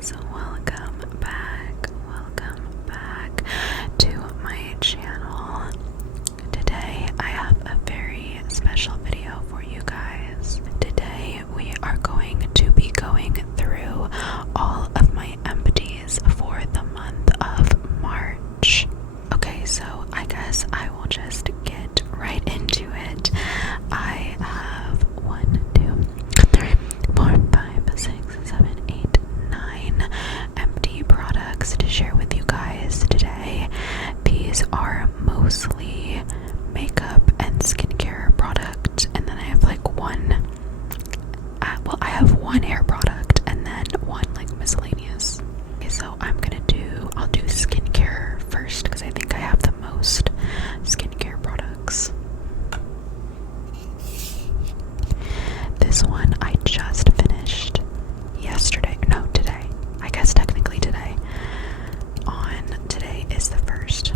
guys, welcome back to my channel. Today I have a very special video for you guys. Today we are going to be going through all of my empties for the month of March. Okay, so I guess I will just get right into it. I have 9 empty products to share with you guys today. These are mostly makeup and skincare products, and then I have like one hair product and then one like miscellaneous. Okay, so I'll do skincare first because I think I have the most skincare products. This one I just finished yesterday. No, today. I guess technically today. Today is the first.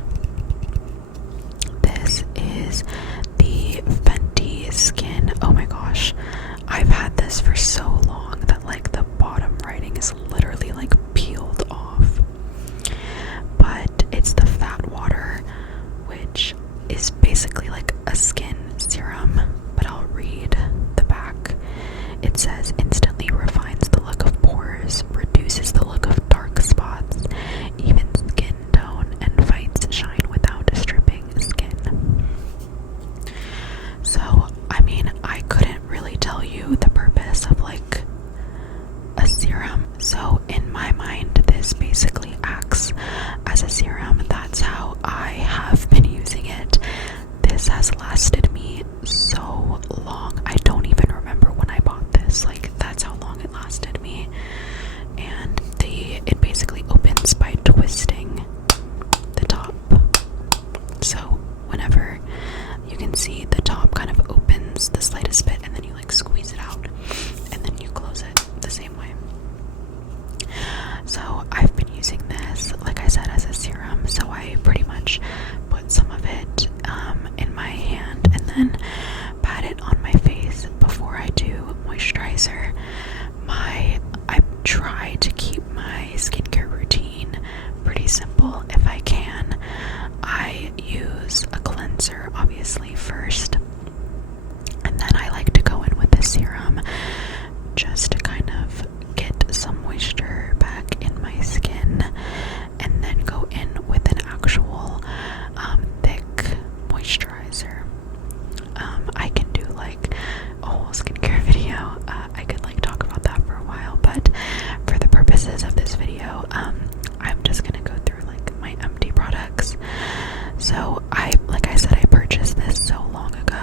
This is the Fenty Skin. Oh my gosh. I've had this for so long that like the bottom writing is literally like peeled off. But it's the fat water, which is basically like a skin serum, but I'll read the back. It says instantly refines the look of pores, reduces the look of dark spots, evens skin tone, and fights shine without stripping skin. So, I mean, I couldn't really tell you the purpose of like a serum. So in my mind, this basically acts as a serum. That's how I have been using it. This has lasted me so long. I don't even remember when I bought this. Like, that's how long it lasted me. And it basically opens by twisting the top. So whenever you can see the top kind of opens the slightest bit, and then you like squeeze it out, and then you close it the same way. So I've been using this, like I said, as a serum. So I pretty much put some of it in my hand and then pat it on my face before I do moisturizer. I try to keep my skincare routine pretty simple if I can. I use a cleanser obviously first, and then I like to go in with the serum just to kind of get some moisture back in my skin, and then go in with an actual thick moisturizer. I can do like a whole skincare video. I could like talk about that for a while, but for the purposes of this video, I'm just gonna go through like my empty products. So like I said, I purchased this so long ago.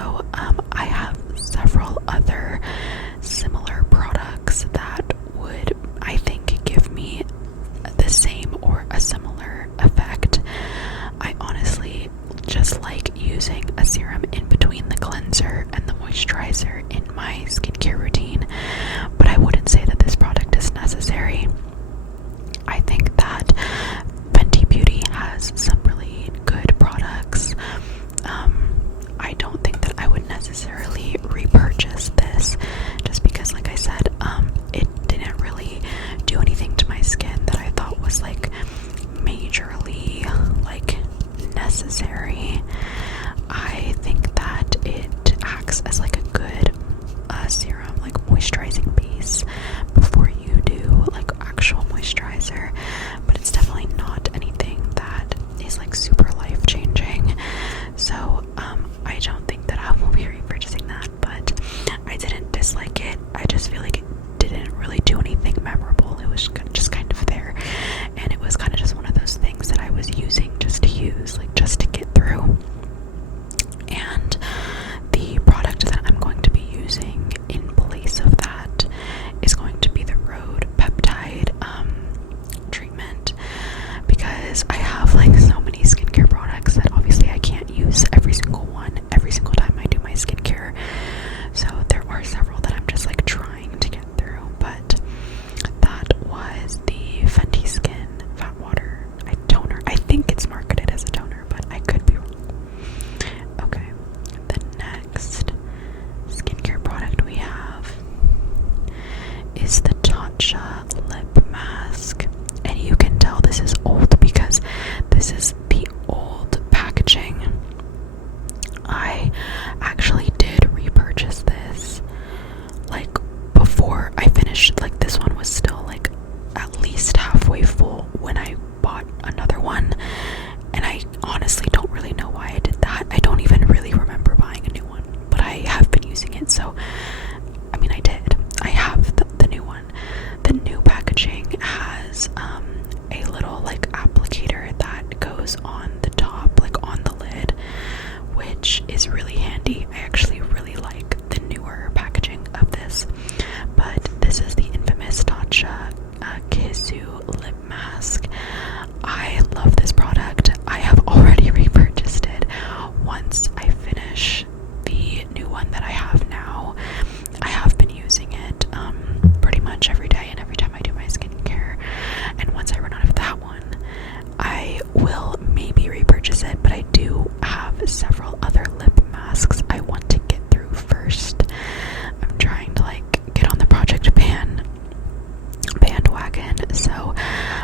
bandwagon. So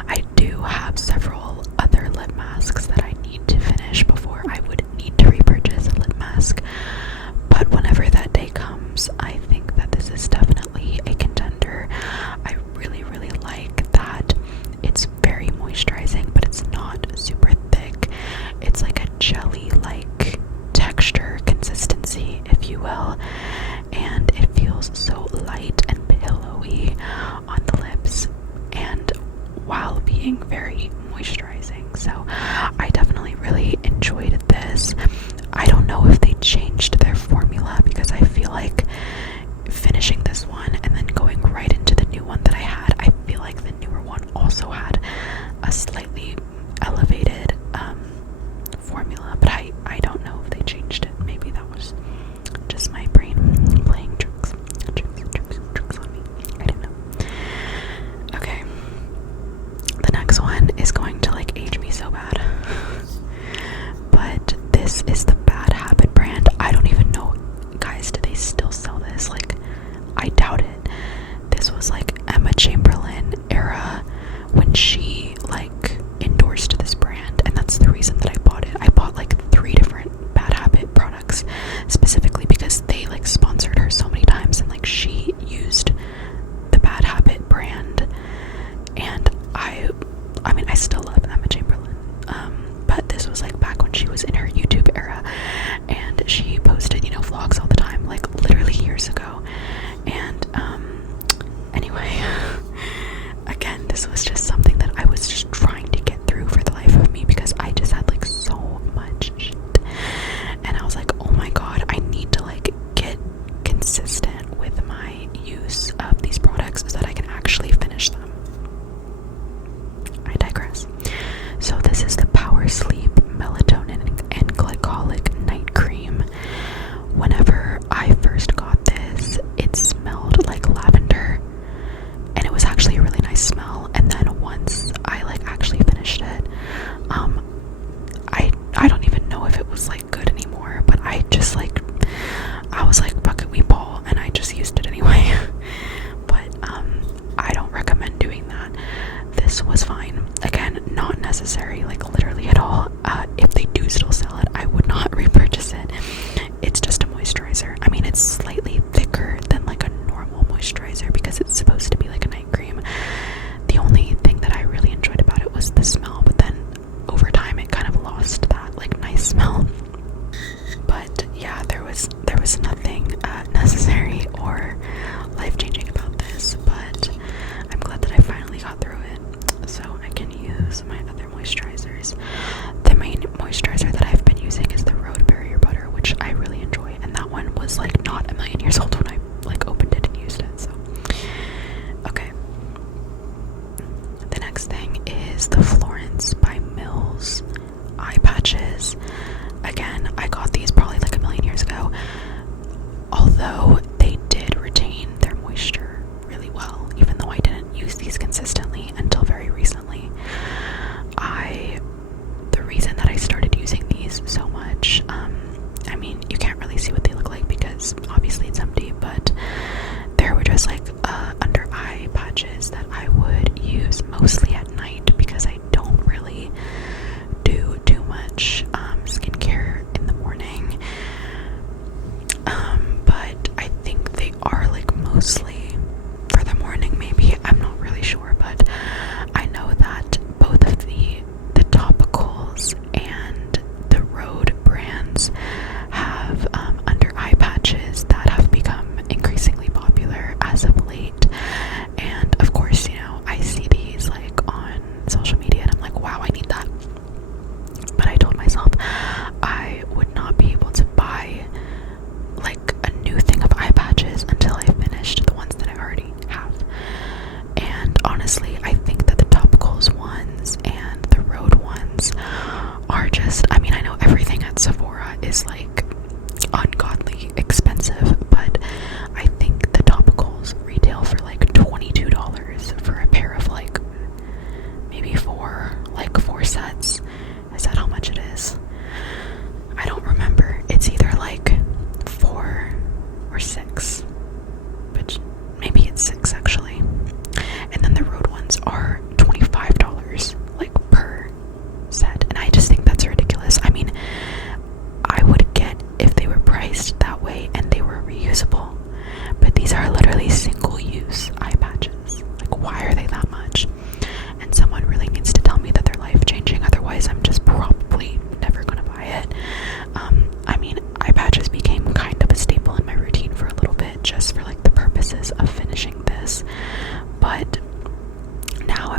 I do have several other lip masks that I need to finish before I would need to repurchase a lip mask. But whenever that day comes, I think that this is definitely a contender. I really, really like that it's very moisturizing, but it's not super thick. It's like a jelly-like texture, consistency, if you will, and it feels so light and pillowy on the lips, and while being very moisturizing. So I definitely really enjoyed this. I don't know if they changed their formula, because I feel like finishing this one and then going right into the new one that I had, I feel like the newer one also had a slightly elevated formula, but I don't know if they changed it. Maybe that was just my brain playing tricks on me. I don't know. Okay, the next one is going to like age me so bad. But this is the Bad Habit brand. I don't even know, guys, do they still sell this? Like, I doubt it. This was like Emma Chamberlain era when she like endorsed this brand, and that's the reason that I bought it. I bought like 3 different Bad Habit products specifically because they like sponsored her so many times, and like she used the Bad Habit brand. And I mean, I still love Emma Chamberlain, but this was like back when she was in her YouTube era, and she posted, you know, vlogs all the time, like literally years ago. And anyway, again, this was just something that I was just trying to get through for the life of me, because I just had like so much shit, and I was like, oh my god, I need to like get consistent with my use of these products so that I can actually finish them. I digress. So this is the Power Sleep Melatonin and Glycolic Night Cream. Whenever I first got this, it smelled like lavender, and it was actually a really nice smell. And then once I like actually finished it, I don't even know if it was like good anymore, but I just like, I was like, fuck it, we ball, and I just used it anyway. But I don't recommend doing that. This was fine. Again, not necessary, like literally at all. If they do still sell it, I would not repurchase it. It's just a moisturizer. I mean, it's slightly thicker than like a normal moisturizer because it's supposed to be like a night cream. The only thing that I really enjoyed about it was the smell, but then over time it kind of lost that like nice smell. But yeah, there was nothing necessary or life-changing about this, but I'm glad that I finally got through it so I can use my other moisturizers. The main moisturizer that I've been using is the Road Barrier Butter, which I really enjoy, and that one was like not a million years old when I like opened it and used it. So okay, the next thing is the Florence by Mills eye patches. Again, I got these probably like a million years ago, although they did retain their moisture really well, even though I didn't use these consistently until very recently. The reason that I started using these so much, I mean, you can't really see what they look like because obviously it's empty, but there were just like under eye patches that I would use mostly at night because I don't really do too much skincare in the morning. But I think they are like mostly for the morning, maybe. I'm not really sure, but I know that both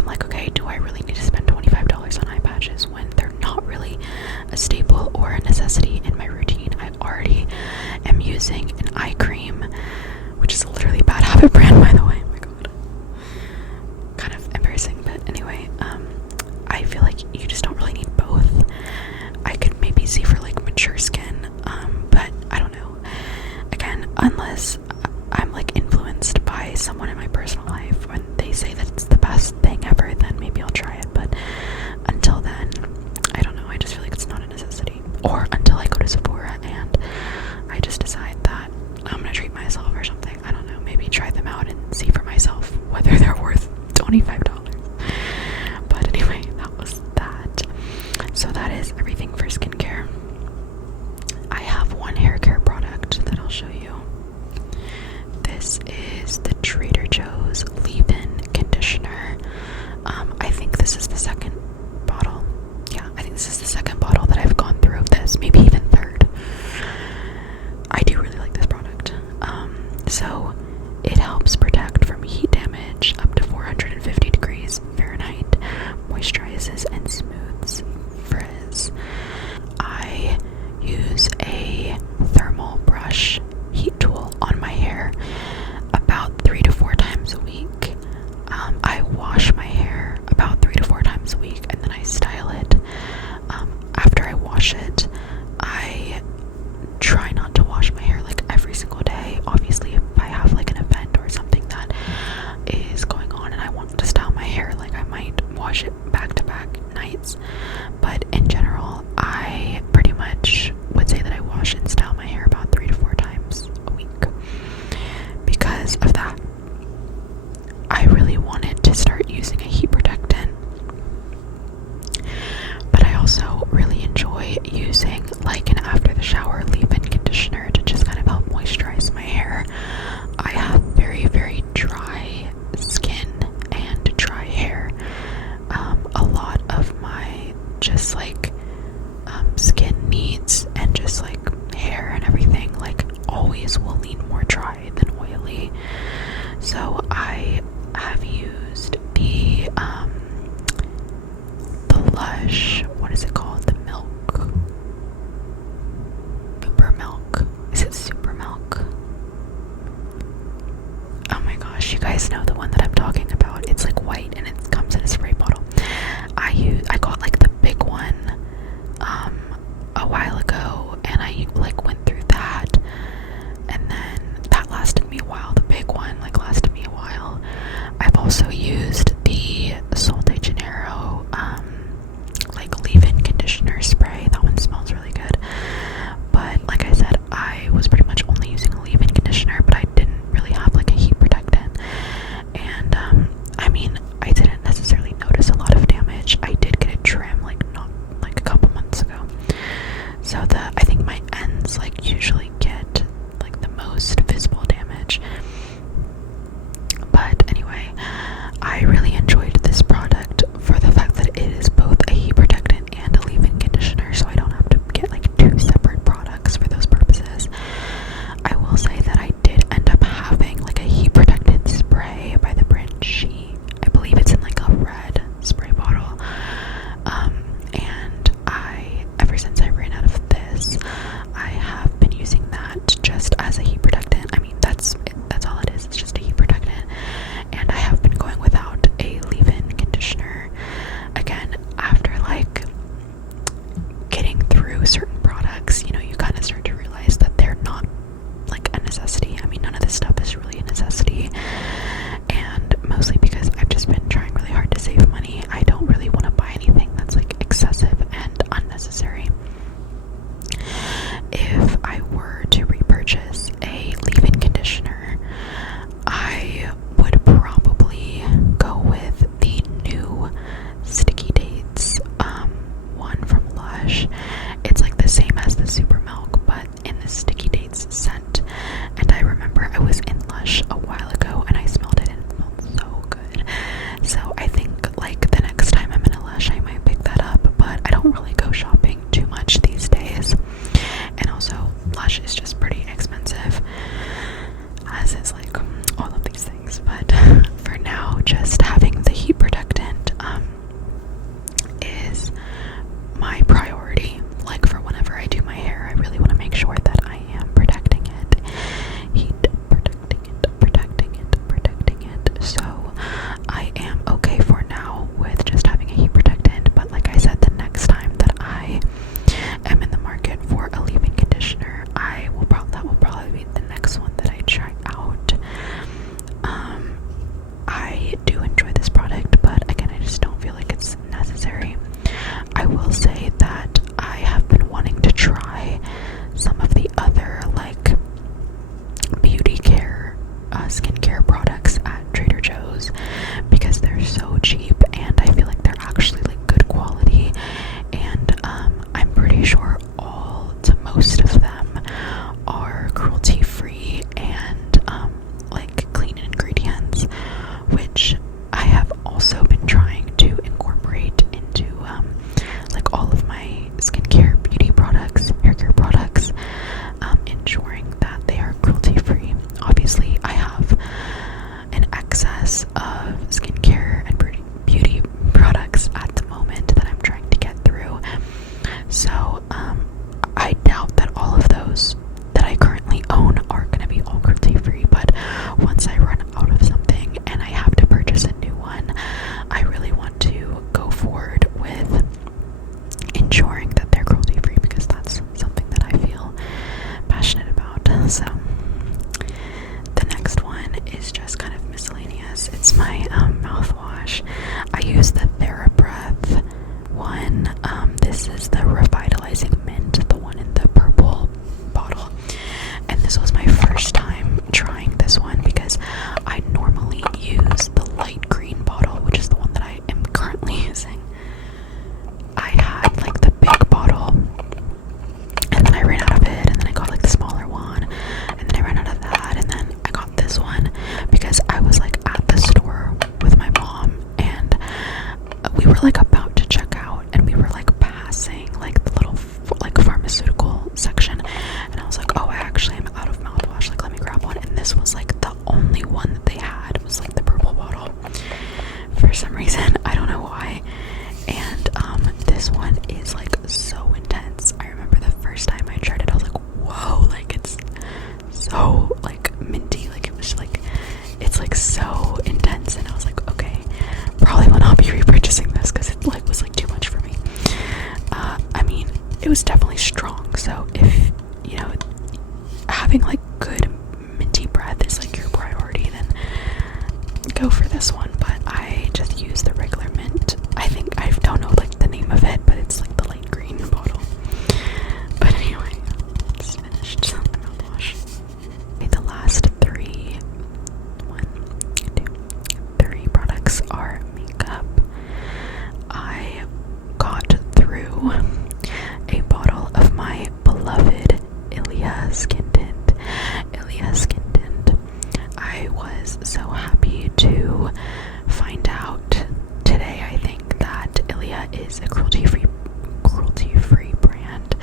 like, okay, do I really need to spend $25 on eye patches when they're not really a staple or a necessity in my routine? I already am using an eye cream, which is a literally bad habit brand, by the way. Oh my god. Kind of embarrassing, but anyway, I feel like you just don't really need both. I could maybe see for like mature skin, but I don't know. Again, unless I'm like influenced by someone in my personal life when they say that it's the best thing ever, then maybe I'll try it. But until then, I don't know. I just feel like it's not a necessity. Or until I go to Sephora and I just decide that I'm gonna treat myself or something. I don't know. Maybe try them out and see for myself whether they're worth $25. But anyway, that was that. So that is everything for skincare. I have one hair care product that I'll show you. This is the Trader Joe's leave-in conditioner. I think this is the second bottle. Yeah, I think this is the second bottle that I've gone through of this, maybe even third. I do really like this product. So it helps protect from heat damage up to 450 degrees Fahrenheit, moisturizes and smooths frizz. I use a thermal brush heat tool on my hair about 3 to 4 times a week. I wash my hair about 3 to 4 times a week, and then I style it. After I wash it, I try not to wash my hair like every single day. Obviously, if I have like an event or something that is going on and I want to style my hair, like I might wash it back to back nights. But in general, I pretty much would say that I wash and style my hair about 3 to 4 times a week. Because of that, I really wanted to start using a heat protectant, but I also really enjoy using like an after the shower leave-in conditioner to just kind of help moisturize my hair. I have very, very dry skin and dry hair. A lot of my just like skin needs and just like hair and everything like always will lean more dry than oily. So I have used the Lush, what is it called? The milk. Super milk. Is it super milk? Oh my gosh, you guys know the one that I'm talking about. It's like white and it comes in a spray bottle. I got like the big one a while ago, and I like went through that, and then use the TheraBreath one. This is the Revitalizing Mint, the one in the purple bottle. And this was my first time trying this one because I normally use the light green bottle, which is the one that I am currently using. I had like the big bottle, and then I ran out of it, and then I got like the smaller one, and then I ran out of that, and then I got this one because I was like at the store with my mom, and we were like about to check out, and we were like passing like the little like pharmaceutical section, and I was like, oh, I actually am out of mouthwash, like let me grab one. And this was like the only one that they had, was like the purple bottle for some reason. I don't know why. And this one is like so intense. I remember the first time I tried it, I was like, whoa, like it's so like minty, like it was like, it's like so intense. And I was like, okay, probably will not be repurchasing this because it like was like too much for me. I mean, it was definitely strong, so if you know, having like good minty breath is like your priority, then go for this one. But I just use the regular mint. I don't know like the name of it, but it's like the light green bottle. But anyway, it's finished mouthwash. The last three products are makeup. I got through a bottle of my beloved Ilia Skin Tint. I was so happy to find out today, I think, that Ilia is a cruelty-free brand,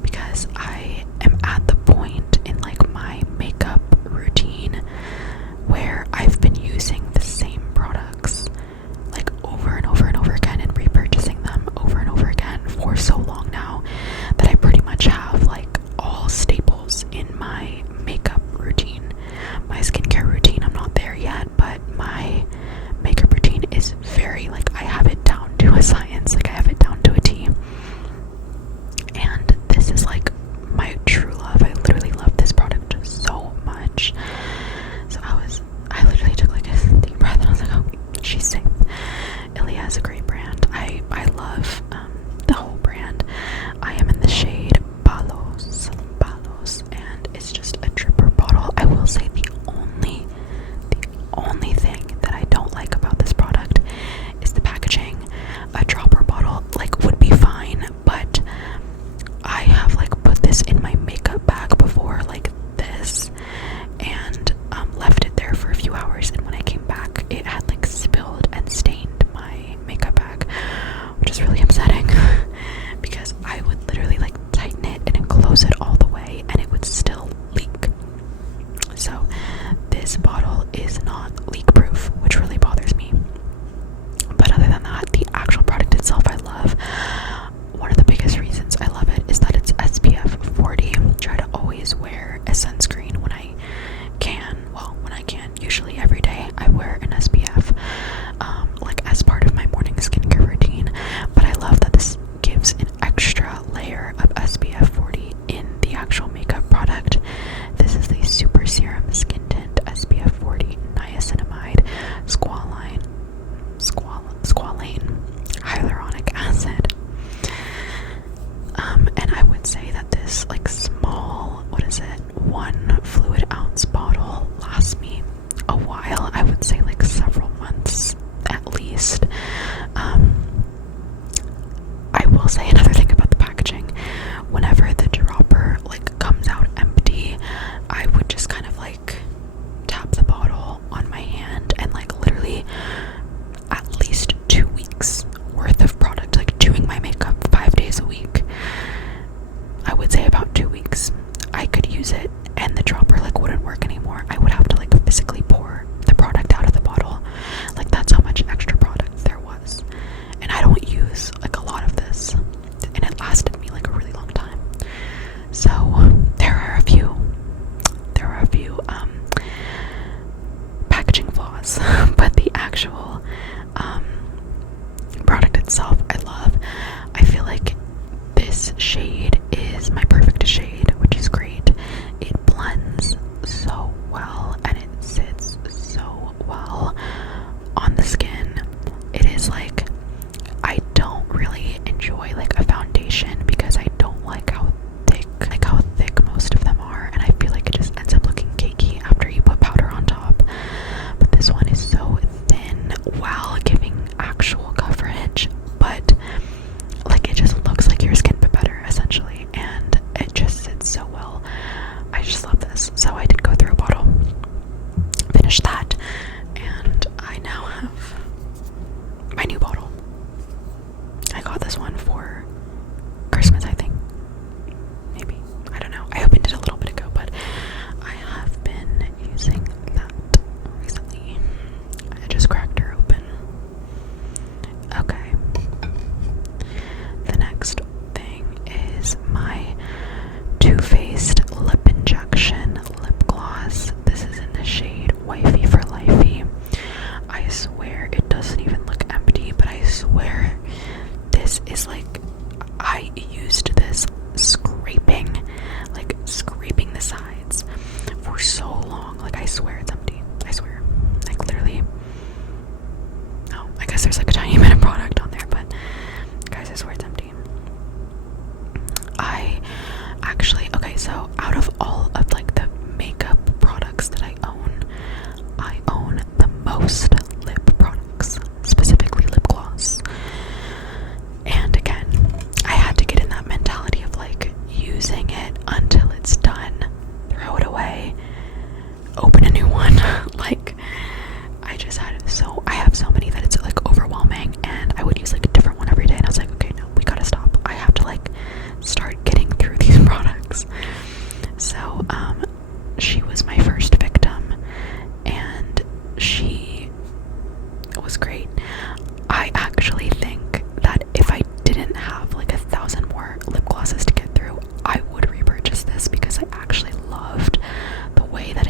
because I am at the point in like my makeup routine where I've been using the same products like over and over and over again, and repurchasing them over and over again for so long now that I pretty much have like all staples in my makeup routine. My skincare routine, I'm not there yet, but my makeup routine is very like, I have it down to a science, like I have it down to a T. And this is like my true love. I literally love this product so much. So I literally took like a deep breath and I was like, oh, she's safe. Ilia is a great brand. I love the whole brand. I am in the shade Palos, and it's just a dripper bottle. I will say the only thing that I don't like about this product is the packaging. A dropper bottle like would be fine, but I have like put this in my makeup bag before, like this, and left it there for a few hours, and when I came back it had like spilled and stained my makeup bag, which is really upsetting because I would literally like tighten it and enclose it all the way and it would still leak. So this bottle is not leak proof, which really bothers me. But other than that, the actual product itself I love. One of the biggest reasons I love it is that it's SPF 40. Try to always wear a sunscreen when I can. Well, when I can. Usually every day I wear an SPF, like as part of my morning skincare routine. But I love that this gives an extra layer of SPF 40 in the actual makeup product. This is the Super Serum Skin Tint SPF 40 Niacinamide Squalane Hyaluronic Acid. And I would say that this like small, 1 fluid ounce bottle lasts me a while. I would say like several months at least. I will say another thing about the packaging. Whenever the dropper like comes out empty, I would just kind of like tap the bottle on my hand, and like literally at least 2 weeks worth of product, like doing my makeup 5 days a week, I would say about 2 weeks, I could use it and the dropper like wouldn't work anymore. I would have to like physically pour the product out of the bottle. Like that's how much extra product there was. And I don't use like a lot of this, and it lasted me like a really long time. So there are a few packaging flaws, but the actual product itself I love. I feel like this shade is my perfect shade, which is great. It blends so well and it sits so well on the skin. It is like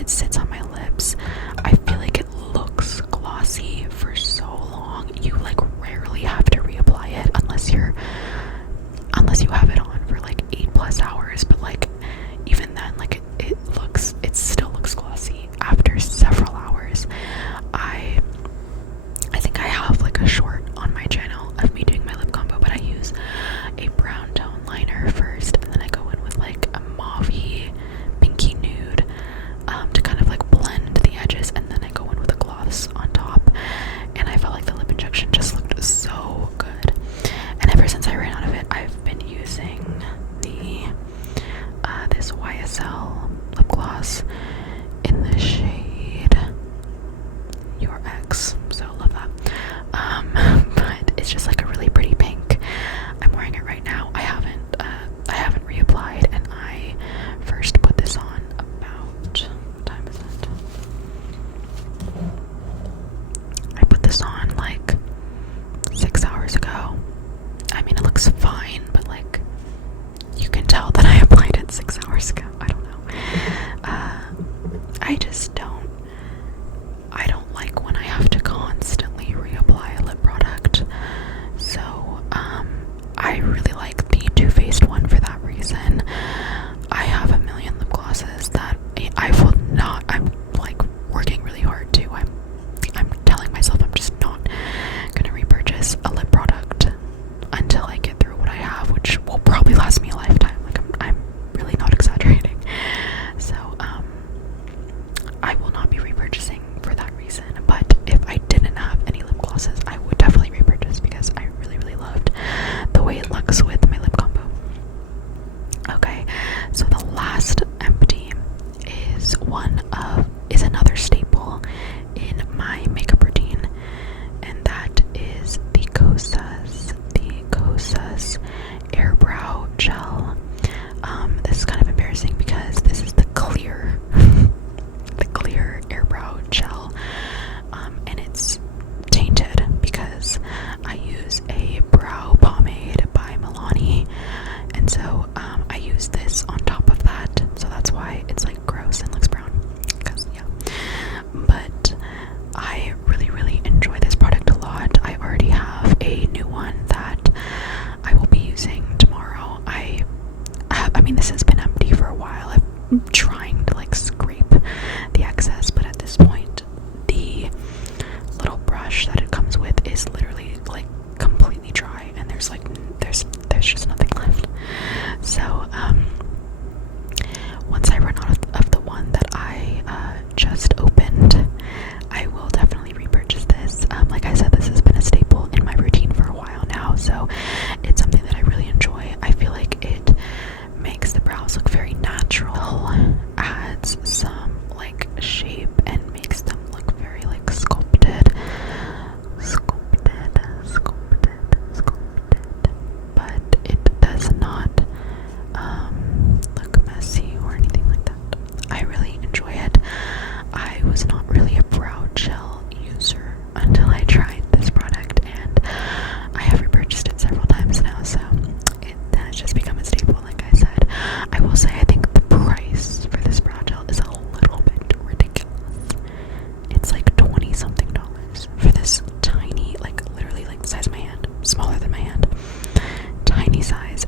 it sits on my lips, I feel like it looks glossy for so long. You like rarely have to reapply it unless you have it on for like 8+ hours, but like even then, like it still looks glossy after several hours. I think I have like a short on my channel of me doing my lip combo, but I use a brown tone liner first, and then I go in with like a mauve-y, pinky nude to kind of like blend the edges, and then I go in with a gloss on top. And I felt like the lip injection just looked so good. And ever since I ran out of it, I've been using the this YSL lip gloss in the shade Your Ex. So love that. But it's just like a really pretty pink. I'm wearing it right now. I haven't reapplied, and I first put this on about, what time is it? I put this on like 6 hours ago. I mean, it looks fine, but like you can tell that I applied it 6 hours ago. I don't know. I don't like when I have to constantly reapply a lip product. So I really like the Too Faced one for that reason. I have a million lip glosses that I'm like working really hard to. I'm telling myself I'm just not gonna repurchase a lip product until I get through what I have, which will probably last me a lifetime. Like I'm really not exaggerating. So I will not be repurchasing for that reason. But if I didn't have any lip glosses, I would definitely repurchase because I really, really loved the way it looks with my lip combo. Okay, so the last empty is another staple in my makeup routine, and that is the Kosas Airbrow Gel. This is kind of embarrassing because this is the clear Airbrow Gel, and it's tainted because I use a brow pomade by Milani, and so I use this on top of that, so that's why it's like gross and looks brown, because yeah. But I really, really enjoy this product a lot. I already have a new one that I will be using tomorrow. I mean, this has been empty for a while. I'm trying to like scrape the excess, but at this point, the little brush that it comes with is literally like completely dry, and there's just nothing left. So once I run out of the one that I just opened, I will definitely repurchase this. Like I said, this has been a staple in my routine for a while now, so it's something that I really enjoy. I feel like it makes the brows look very natural, adds some like shape, and makes them look very like sculpted, but it does not look messy or anything like that. I really enjoy it. I was not really a brow gel user until I tried this product, and I have repurchased it several times now, so it has just become a staple, like I said. I will say I think the price for this brow gel is a little bit ridiculous. It's like $20-something for this tiny, like literally like the size of my hand, smaller than my hand, tiny size